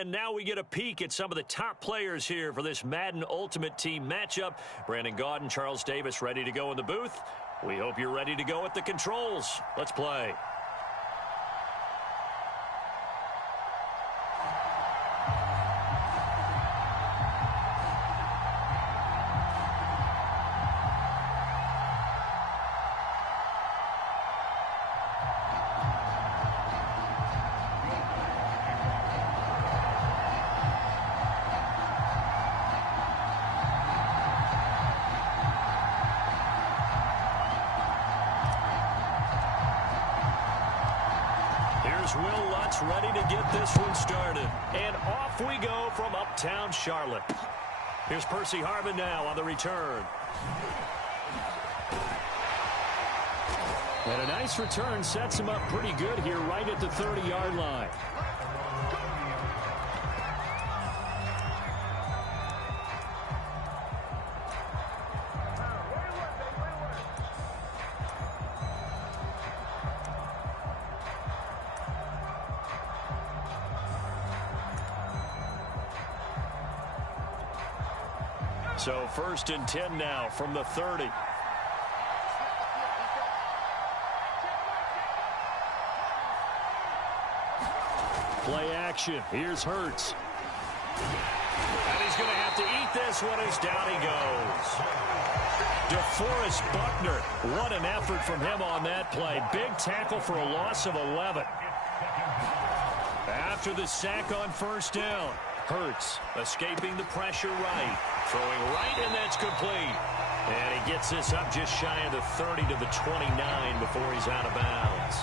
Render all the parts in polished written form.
and now we get a peek at some of the top players here for this Madden Ultimate Team matchup. Brandon Gaudin, Charles Davis ready to go in the booth. We hope you're ready to go at the controls. Let's play. Will Lutz ready to get this one started. And off we go from uptown Charlotte. Here's Percy Harvin now on the return. And a nice return sets him up pretty good here right at the 30-yard line. So 1st and 10 now from the 30. Play action. Here's Hurts. And he's going to have to eat this one as down he goes. DeForest Buckner. What an effort from him on that play. Big tackle for a loss of 11. After the sack on 1st down, Hurts escaping the pressure right. Throwing right, and that's complete. And he gets this up just shy of the 30 to the 29 before he's out of bounds.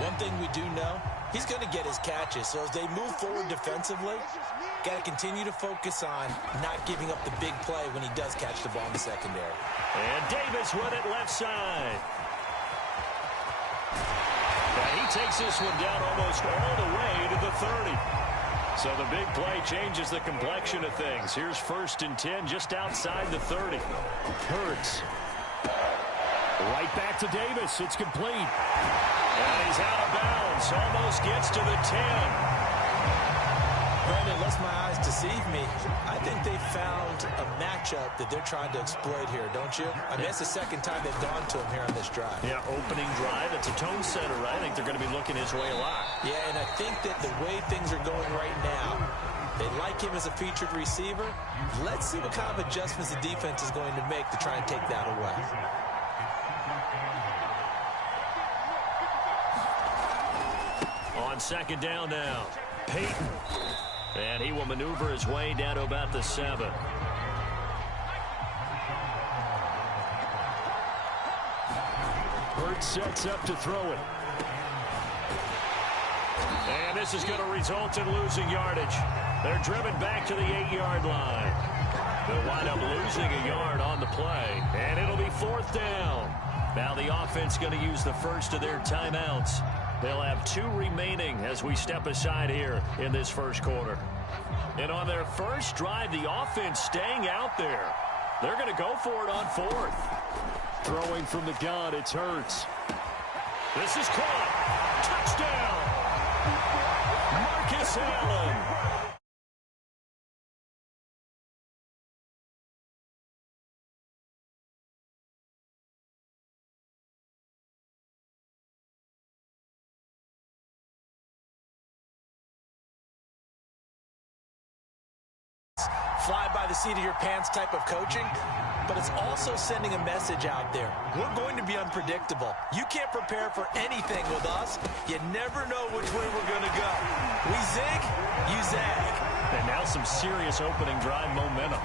One thing we do know, he's going to get his catches. So as they move forward defensively, got to continue to focus on not giving up the big play when he does catch the ball in the secondary. And Davis with it left side. And he takes this one down almost all the way to the 30. So the big play changes the complexion of things. Here's 1st and 10 just outside the 30. Hurts. Right back to Davis. It's complete. And he's out of bounds. Almost gets to the 10. Brandon, lest my eyes deceive me, I think they found a matchup that they're trying to exploit here, don't you? I mean, it's the second time they've gone to him here on this drive. Yeah, opening drive. It's a tone setter, right? I think they're going to be looking his way a lot. Yeah, and I think that the way things are going right now, they like him as a featured receiver. Let's see what kind of adjustments the defense is going to make to try and take that away. On 2nd down now, Peyton. And he will maneuver his way down to about the 7. Hurts sets up to throw it. And this is going to result in losing yardage. They're driven back to the 8-yard line. They'll wind up losing a yard on the play. And it'll be 4th down. Now the offense going to use the first of their timeouts. They'll have 2 remaining as we step aside here in this first quarter. And on their first drive, the offense staying out there. They're going to go for it on 4th. Throwing from the gun, it's Hurts. This is caught. Touchdown. Marcus Allen. Fly by the seat of your pants type of coaching, but it's also sending a message out there. We're going to be unpredictable. You can't prepare for anything with us. You never know which way we're going to go. We zig, you zag. And now some serious opening drive momentum.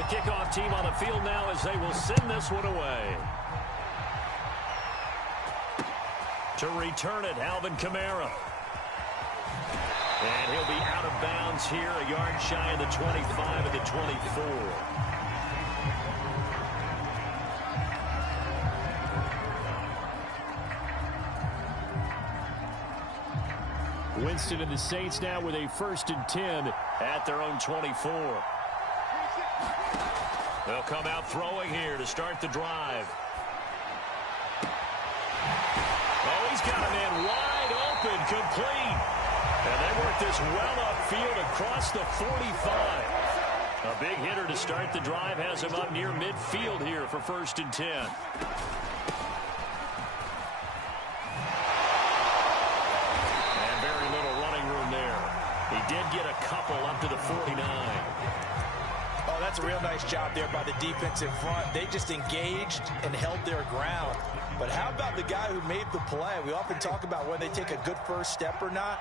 The kickoff team on the field now as they will send this one away. To return it, Alvin Kamara. And he'll be out of bounds here, a yard shy of the 25 of the 24. Winston and the Saints now with a 1st and 10 at their own 24. They'll come out throwing here to start the drive. Oh, he's got a man wide open, complete. And they work this well upfield across the 45. A big hitter to start the drive has him up near midfield here for 1st and 10. And very little running room there. He did get a couple up to the 49. Oh, that's a real nice job there by the defensive front. They just engaged and held their ground. But how about the guy who made the play? We often talk about when they take a good first step or not.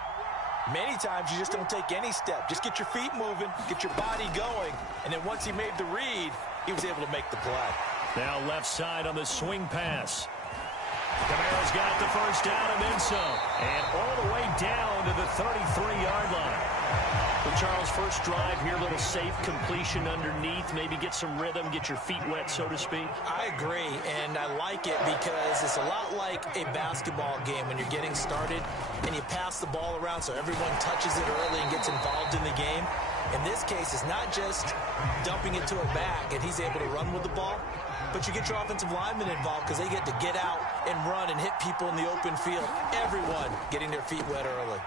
Many times you just don't take any step. Just get your feet moving, get your body going, and then once he made the read, he was able to make the play. Now left side on the swing pass. Camaro's got the first down and then some. And all the way down to the 33-yard line. Well, Charles, first drive here, little safe completion underneath. Maybe get some rhythm, get your feet wet, so to speak. I agree, and I like it because it's a lot like a basketball game when you're getting started and you pass the ball around so everyone touches it early and gets involved in the game. In this case, it's not just dumping it to a back and he's able to run with the ball, but you get your offensive linemen involved because they get to get out and run and hit people in the open field. Everyone getting their feet wet early.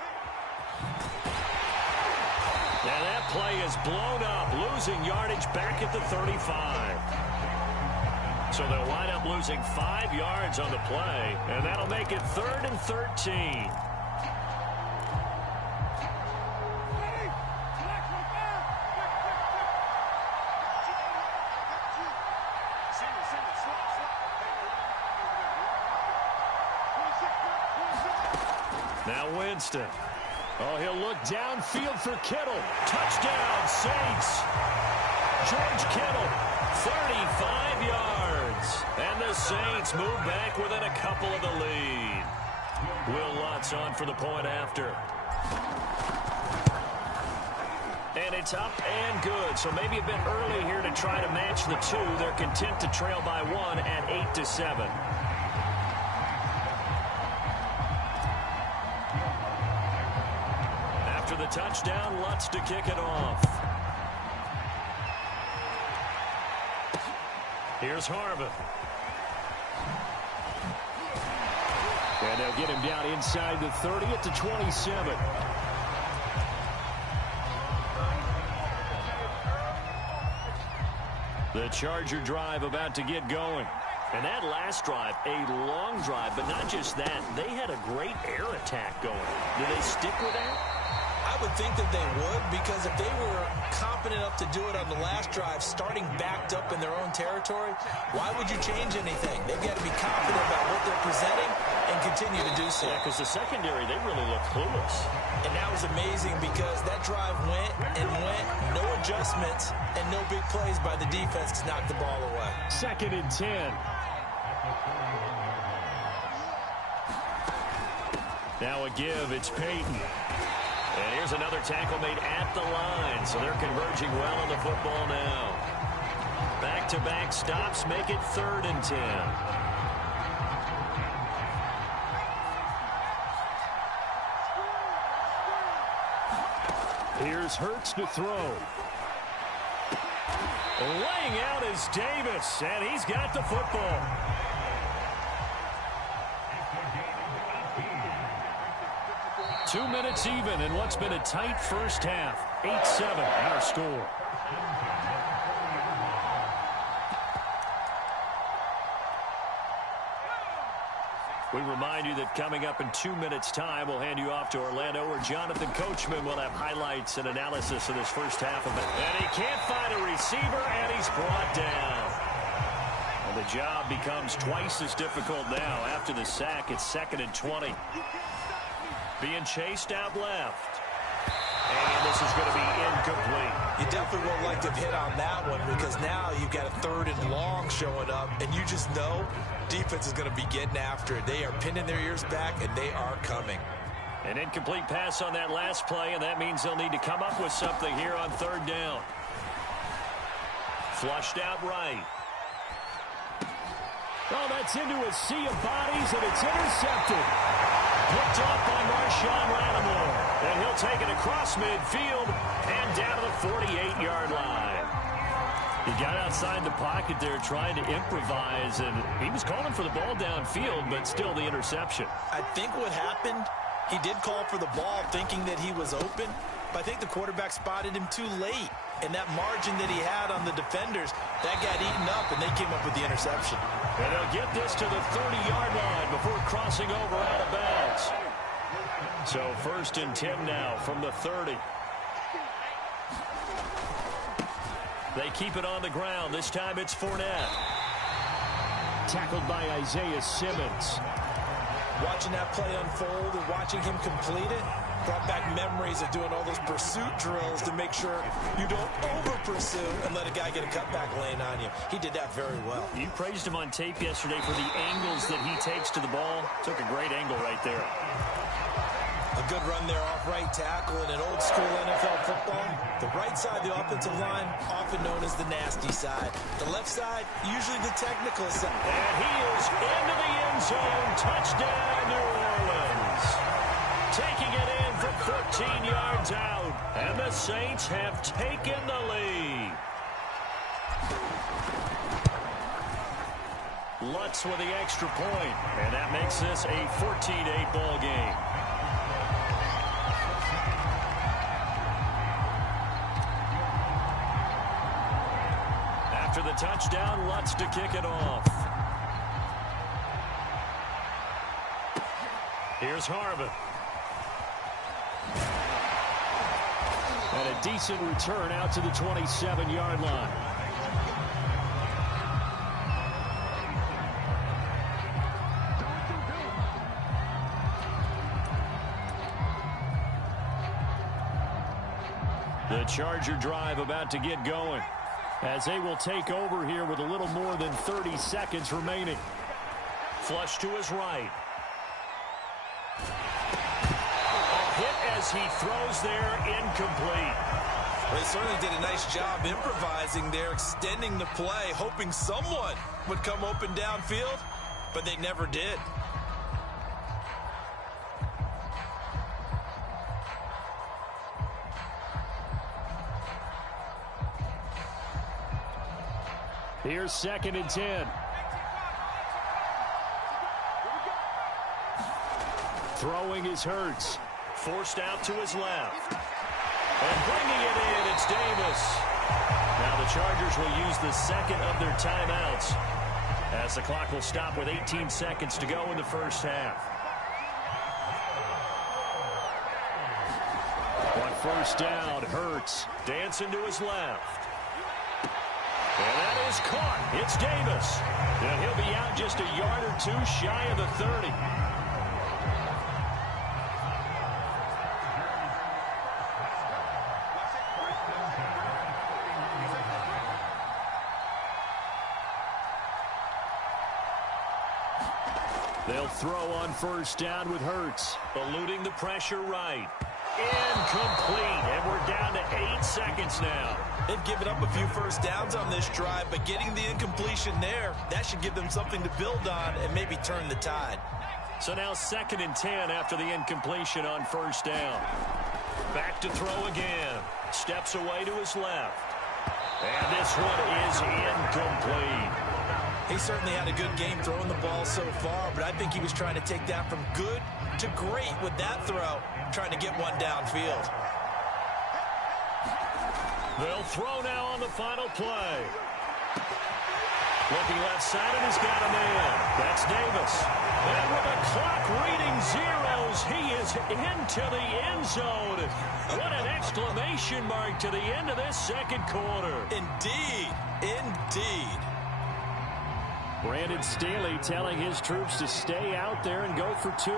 Now that play is blown up, losing yardage back at the 35. So they'll wind up losing 5 yards on the play, and that'll make it 3rd and 13. Now Winston. Oh, he'll look downfield for Kittle. Touchdown, Saints. George Kittle, 35 yards. And the Saints move back within a couple of the lead. Will Lutz on for the point after. And it's up and good. So maybe a bit early here to try to match the two. They're content to trail by 1 at 8-7. After the touchdown, Lutz to kick it off. Here's Harvin. And they'll get him down inside the 30 at the 27. The Charger drive about to get going. And that last drive, a long drive, but not just that. They had a great air attack going. Do they stick with that? I would think that they would, because if they were confident enough to do it on the last drive, starting backed up in their own territory, why would you change anything? They've got to be confident about what they're presenting and continue to do so. Yeah, because the secondary, they really look clueless. And that was amazing because that drive went and went, no adjustments, and no big plays by the defense to knock the ball away. 2nd and 10. Now a give, it's Peyton. And here's another tackle made at the line, so they're converging well on the football now. Back-to-back stops make it 3rd and 10. Here's Hurts to throw. Laying out is Davis, and he's got the football. Two minutes even in what's been a tight first half. 8-7 our score. We remind you that coming up in 2 minutes' time, we'll hand you off to Orlando, where Jonathan Coachman will have highlights and analysis of this first half of it. And he can't find a receiver, and he's brought down. And the job becomes twice as difficult now. After the sack, it's 2nd and 20. Being chased out left. And this is going to be incomplete. You definitely would like to have hit on that one, because now you've got a 3rd and long showing up, and you just know defense is going to be getting after it. They are pinning their ears back, and they are coming. An incomplete pass on that last play, and that means they'll need to come up with something here on 3rd down. Flushed out right. Oh, that's into a sea of bodies, and it's intercepted. Picked off by Marshawn Lattimore. And he'll take it across midfield and down to the 48-yard line. He got outside the pocket there trying to improvise, and he was calling for the ball downfield, but still the interception. I think what happened, he did call for the ball thinking that he was open, but I think the quarterback spotted him too late. And that margin that he had on the defenders, that got eaten up, and they came up with the interception. And they'll get this to the 30-yard line before crossing over out of bounds. So 1st and 10 now from the 30. They keep it on the ground. This time it's Fournette. Tackled by Isaiah Simmons. Watching that play unfold and watching him complete it brought back memories of doing all those pursuit drills to make sure you don't over-pursue and let a guy get a cutback lane on you. He did that very well. You praised him on tape yesterday for the angles that he takes to the ball. Took a great angle right there. A good run there off right tackle in an old-school NFL football. The right side of the offensive line, often known as the nasty side. The left side, usually the technical side. And he is into the end zone. Touchdown, New Orleans. Taking it in from 14 yards out. And the Saints have taken the lead. Lutz with the extra point. And that makes this a 14-8 ball game. After the touchdown, Lutz to kick it off. Here's Harvin. And a decent return out to the 27-yard line. The Charger drive about to get going, as they will take over here with a little more than 30 seconds remaining. Flush to his right. A hit as he throws there, incomplete. Well, they certainly did a nice job improvising there, extending the play, hoping someone would come open downfield, but they never did. Here's 2nd and 10. Throwing is Hurts. Forced out to his left. And bringing it in, it's Davis. Now the Chargers will use the second of their timeouts, as the clock will stop with 18 seconds to go in the first half. On 1st down, Hurts dancing to his left. And that is caught. It's Davis. And he'll be out just a yard or two shy of the 30. They'll throw on 1st down with Hurts. Eluding the pressure right. Incomplete. And we're down to 8 seconds now. They've given up a few first downs on this drive, but getting the incompletion there, that should give them something to build on and maybe turn the tide. So now 2nd and 10 after the incompletion on 1st down. Back to throw again. Steps away to his left. And this one is incomplete. He certainly had a good game throwing the ball so far, but I think he was trying to take that from good to great with that throw, trying to get one downfield. They'll throw now on the final play. Looking left side, and he's got a man. That's Davis. And with the clock reading zeros, he is into the end zone. What an exclamation mark to the end of this second quarter. Indeed. Indeed. Brandon Staley telling his troops to stay out there and go for 2.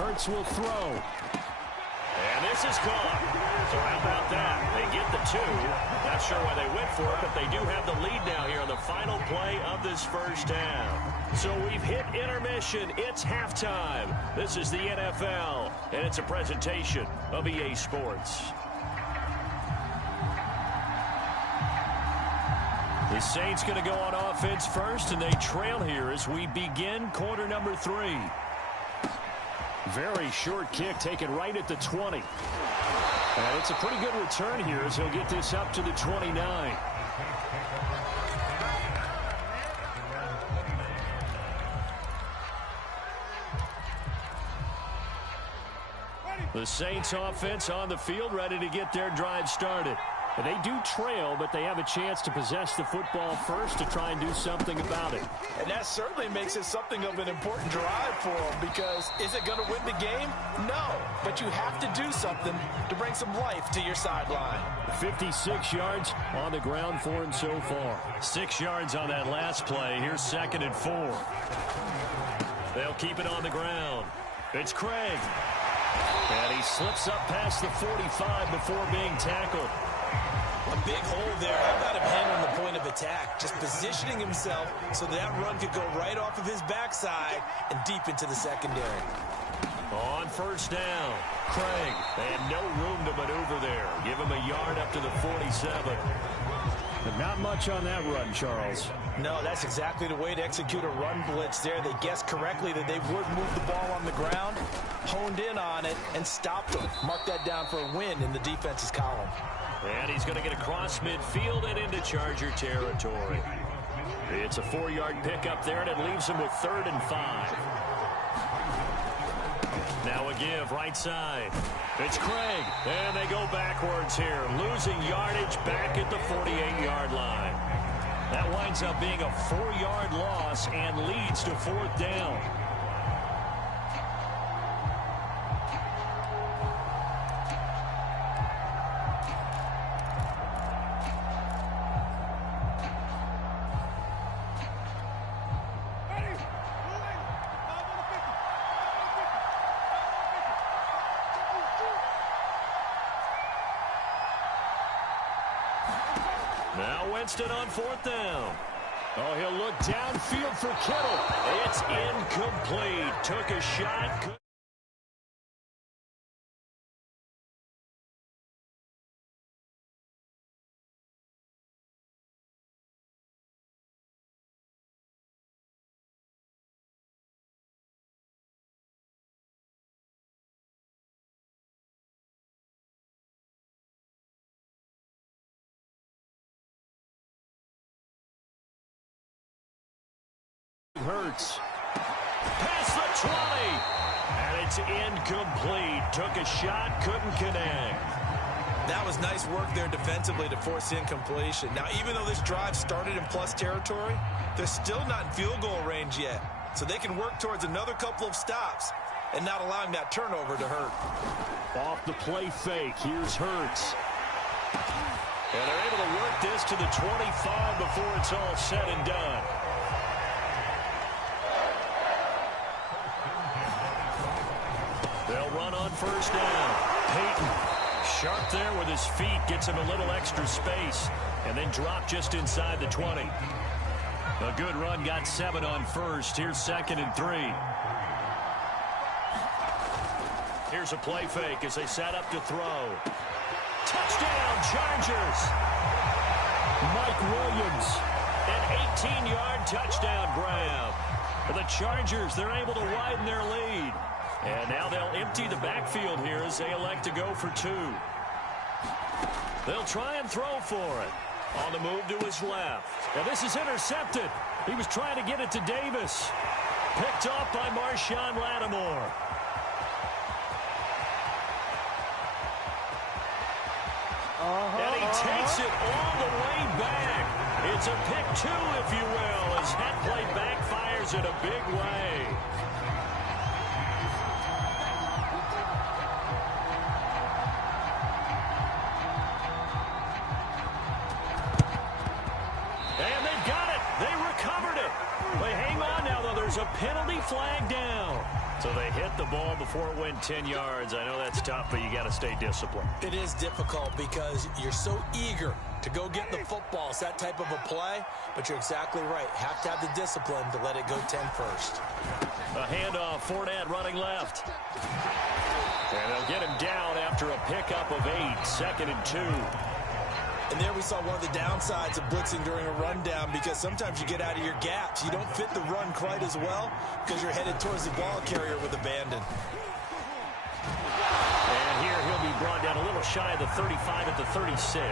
Hurts will throw. And this is caught. So how about that? They get the 2. Not sure why they went for it, but they do have the lead now here on the final play of this first half. So we've hit intermission. It's halftime. This is the NFL, and it's a presentation of EA Sports. The Saints going to go on offense first, and they trail here as we begin quarter number 3. Very short kick taken right at the 20. And it's a pretty good return here as he'll get this up to the 29. The Saints offense on the field, ready to get their drive started. And they do trail, but they have a chance to possess the football first to try and do something about it. And that certainly makes it something of an important drive for them, because is it going to win the game? No, but you have to do something to bring some life to your sideline. 56 yards on the ground for him so far. 6 yards on that last play. Here's 2nd and 4. They'll keep it on the ground. It's Craig. And he slips up past the 45 before being tackled. A big hole there. I've got him handling the point of attack, just positioning himself so that run could go right off of his backside and deep into the secondary. On 1st down, Craig. They had no room to maneuver there. Give him a yard up to the 47. But not much on that run, Charles. No, that's exactly the way to execute a run blitz there. They guessed correctly that they would move the ball on the ground, honed in on it, and stopped them. Mark that down for a win in the defense's column. And he's going to get across midfield and into Charger territory. It's a 4-yard pickup there, and it leaves him with 3rd and 5. Now a give right side. It's Craig, and they go backwards here, losing yardage back at the 48-yard line. That winds up being a 4-yard loss and leads to 4th down. Now Winston on 4th down. Oh, he'll look downfield for Kittle. It's incomplete. Took a shot. Hurts. Past the 20. And it's incomplete. Took a shot, couldn't connect. That was nice work there defensively to force incompletion. Now, even though this drive started in plus territory, they're still not in field goal range yet. So they can work towards another couple of stops and not allowing that turnover to hurt. Off the play fake. Here's Hurts. And they're able to work this to the 25 before it's all said and done. They'll run on 1st down. Peyton, sharp there with his feet, gets him a little extra space, and then drop just inside the 20. A good run, got 7 on 1st. Here's 2nd and 3. Here's a play fake as they set up to throw. Touchdown, Chargers! Mike Williams, an 18-yard touchdown grab. For the Chargers, they're able to widen their lead. And now they'll empty the backfield here as they elect to go for 2. They'll try and throw for it. On the move to his left. Now this is intercepted. He was trying to get it to Davis. Picked off by Marshawn Lattimore. And he takes it all the way back. It's a pick 2, if you will, as that play backfires in a big way. And they've got it. They recovered it. They hang on now, though. There's a penalty flag down. So they hit the ball before it went 10 yards. I know that's tough, but you got to stay disciplined. It is difficult because you're so eager to go get the football. It's that type of a play, but you're exactly right. Have to have the discipline to let it go 10 first. A handoff, Fournette running left. And they'll get him down after a pickup of 8, 2nd and 2. And there we saw one of the downsides of blitzing during a rundown, because sometimes you get out of your gaps. You don't fit the run quite as well because you're headed towards the ball carrier with abandon. And here he'll be brought down a little shy of the 35 at the 36.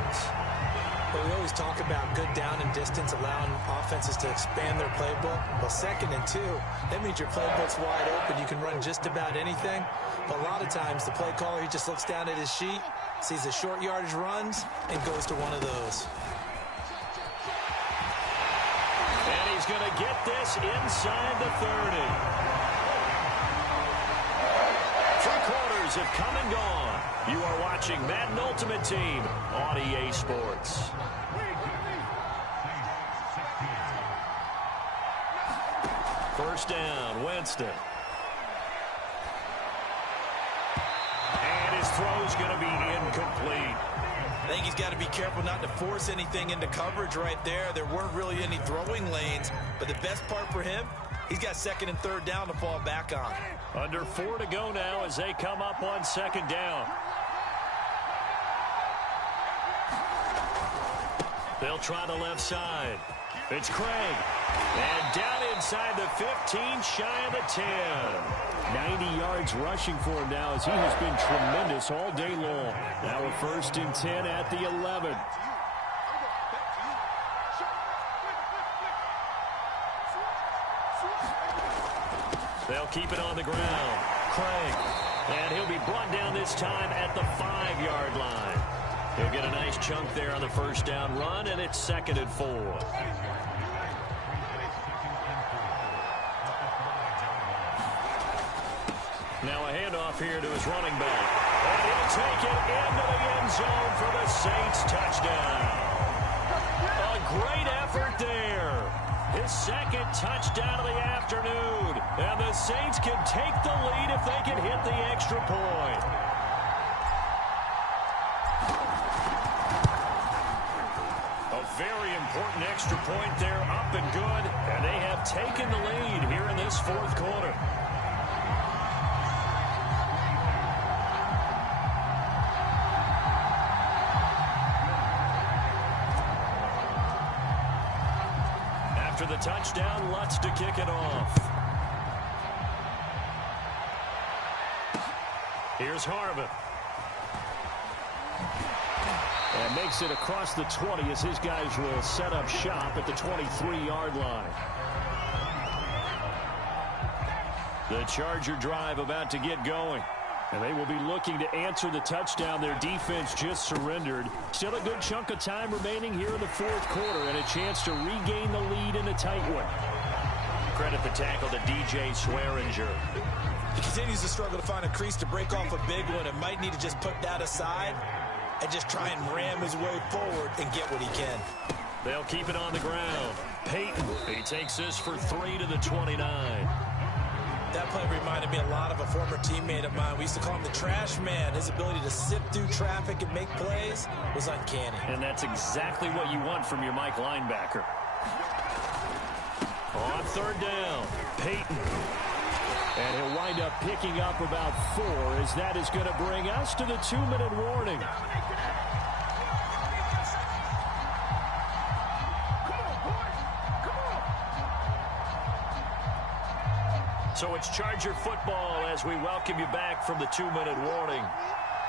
Well, we always talk about good down and distance, allowing offenses to expand their playbook. Well, 2nd and 2, that means your playbook's wide open. You can run just about anything. But a lot of times, the play caller, he just looks down at his sheet, sees the short yardage runs, and goes to one of those. And he's going to get this inside the 30. 3 quarters have come and gone. You are watching Madden Ultimate Team on EA Sports. First down, Winston. And his throw's going to be incomplete. I think he's got to be careful not to force anything into coverage right there. There weren't really any throwing lanes, but the best part for him, he's got 2nd and 3rd down to fall back on. Under 4 to go now as they come up on 2nd down. They'll try the left side. It's Craig. And down inside the 15, shy of the 10. 90 yards rushing for him now as he has been tremendous all day long. Now a 1st and 10 at the 11. They'll keep it on the ground. Craig. And he'll be brought down this time at the 5-yard line. He'll get a nice chunk there on the 1st down run, and it's 2nd and 4. Now a handoff here to his running back. And he'll take it into the end zone for the Saints touchdown. A great effort there. His 2nd touchdown of the afternoon. And the Saints can take the lead if they can hit the extra point. A very important extra point there, up and good. And they have taken the lead here in this 4th quarter. After the touchdown, Lutz to kick it off. Here's Harvin. And makes it across the 20 as his guys will set up shop at the 23-yard line. The Charger drive about to get going. And they will be looking to answer the touchdown their defense just surrendered. Still a good chunk of time remaining here in the 4th quarter and a chance to regain the lead in a tight one. Credit the tackle to DJ Swearinger. He continues to struggle to find a crease to break off a big one and might need to just put that aside and just try and ram his way forward and get what he can. They'll keep it on the ground. Peyton, he takes this for 3 to the 29. That play reminded me a lot of a former teammate of mine. We used to call him the trash man. His ability to sift through traffic and make plays was uncanny. And that's exactly what you want from your Mike linebacker. On 3rd down, Peyton. And he'll wind up picking up about 4 as that is going to bring us to the 2-minute warning. So it's Charger football as we welcome you back from the 2-minute warning.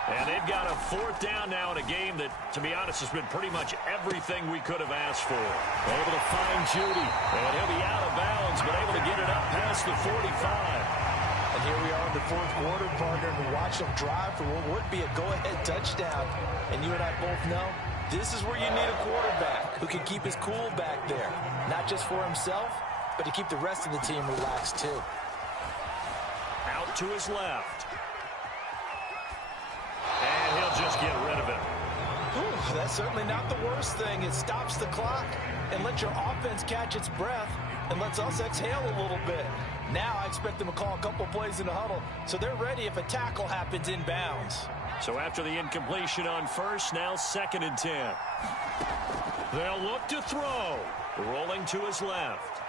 And they've got a 4th down now in a game that, to be honest, has been pretty much everything we could have asked for. Able to find Judy, and he'll be out of bounds, but able to get it up past the 45. And here we are in the 4th quarter, partner, and watch them drive for what would be a go-ahead touchdown. And you and I both know this is where you need a quarterback who can keep his cool back there, not just for himself, but to keep the rest of the team relaxed too. Out to his left. And he'll just get rid of it. Ooh, that's certainly not the worst thing. It stops the clock and lets your offense catch its breath and lets us exhale a little bit. Now I expect them to call a couple plays in the huddle so they're ready if a tackle happens inbounds. So after the incompletion on 1st, now 2nd and 10. They'll look to throw. Rolling to his left.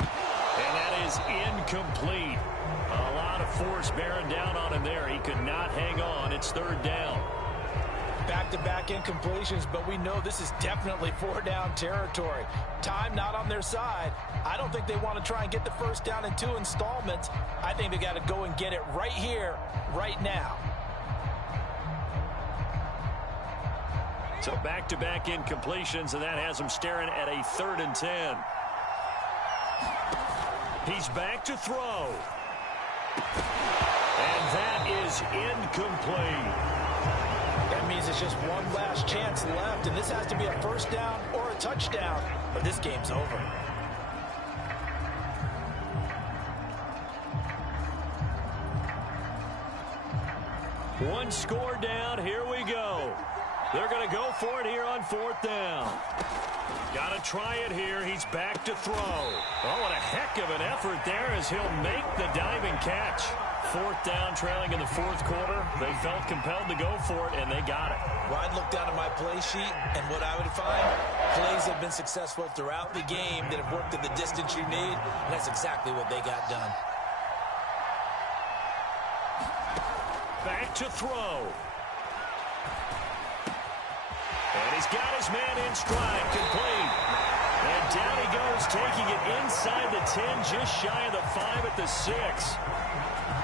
And that is incomplete. A lot of force bearing down on him there. He could not hang on. It's 3rd down. Back-to-back incompletions, but we know this is definitely 4-down territory. Time not on their side. I don't think they want to try and get the 1st down in 2 installments. I think they got to go and get it right here, right now. So back-to-back incompletions, and that has him staring at a 3rd and 10. He's back to throw. And that is incomplete. That means it's just one last chance left, and this has to be a 1st down or a touchdown, or this game's over. One score down. Here we go. They're going to go for it here on 4th down. Got to try it here. He's back to throw. Oh, what a heck of an effort there as he'll make the diving catch. 4th down, trailing in the 4th quarter. They felt compelled to go for it, and they got it. Well, I'd look down at my play sheet, and what I would find, plays have been successful throughout the game that have worked at the distance you need, and that's exactly what they got done. Back to throw. And he's got his man in stride, complete. And down he goes, taking it inside the 10, just shy of the 5 at the 6.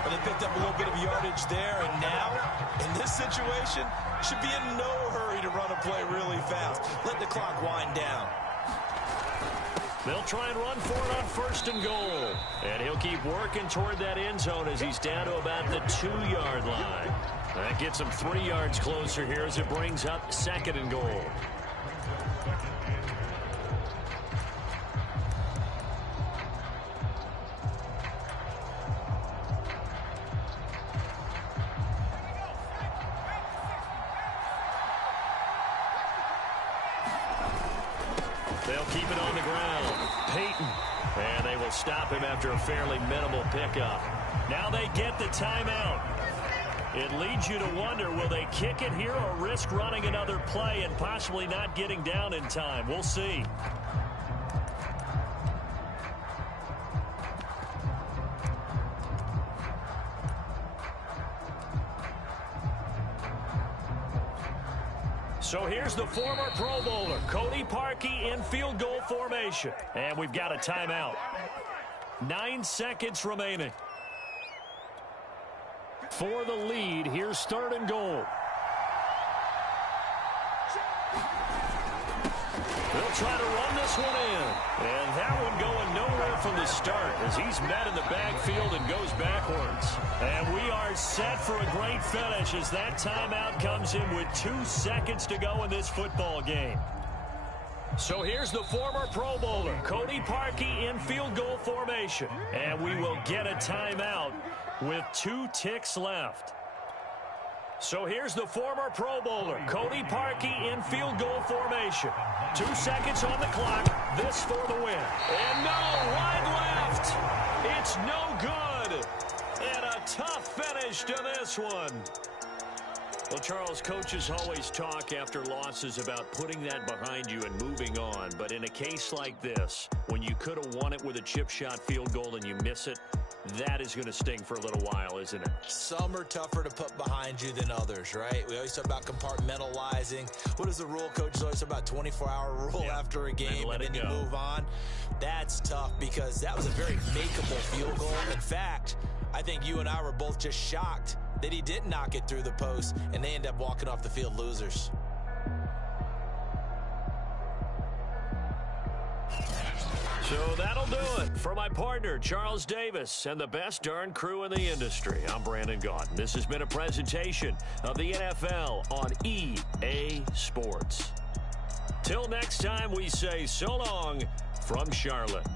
Well, they picked up a little bit of yardage there, and now, in this situation, should be in no hurry to run a play really fast. Let the clock wind down. They'll try and run for it on 1st and goal. And he'll keep working toward that end zone as he's down to about the 2-yard line. That gets him 3 yards closer here as it brings up 2nd and goal. They'll keep it on the ground. Peyton. And they will stop him after a fairly minimal pickup. Now they get the timeout. It leads you to wonder, will they kick it here or risk running another play and possibly not getting down in time? We'll see. So here's the former Pro Bowler, Cody Parkey, in field goal formation. And we've got a timeout. 9 seconds remaining. For the lead, here's 3rd and goal. They'll try to run this one in. And that one going nowhere from the start as he's met in the backfield and goes backwards. And we are set for a great finish as that timeout comes in with 2 seconds to go in this football game. So here's the former Pro Bowler, Cody Parkey, in field goal formation. And we will get a timeout with 2 ticks left. So here's the former Pro Bowler, Cody Parkey, in field goal formation. 2 seconds on the clock. This for the win. And no, wide left. It's no good. And a tough finish to this one. Well, Charles, coaches always talk after losses about putting that behind you and moving on. But in a case like this, when you could have won it with a chip shot field goal and you miss it, that is going to sting for a little while, isn't it? Some are tougher to put behind you than others, right? We always talk about compartmentalizing. What is the rule? Coach is always talk about 24-hour rule after a game, and then you move on. That's tough because that was a very makeable field goal. In fact, I think you and I were both just shocked that he didn't knock it through the post, and they end up walking off the field losers. So that'll do it for my partner, Charles Davis, and the best darn crew in the industry. I'm Brandon Gaudin. This has been a presentation of the NFL on EA Sports. Till next time, we say so long from Charlotte.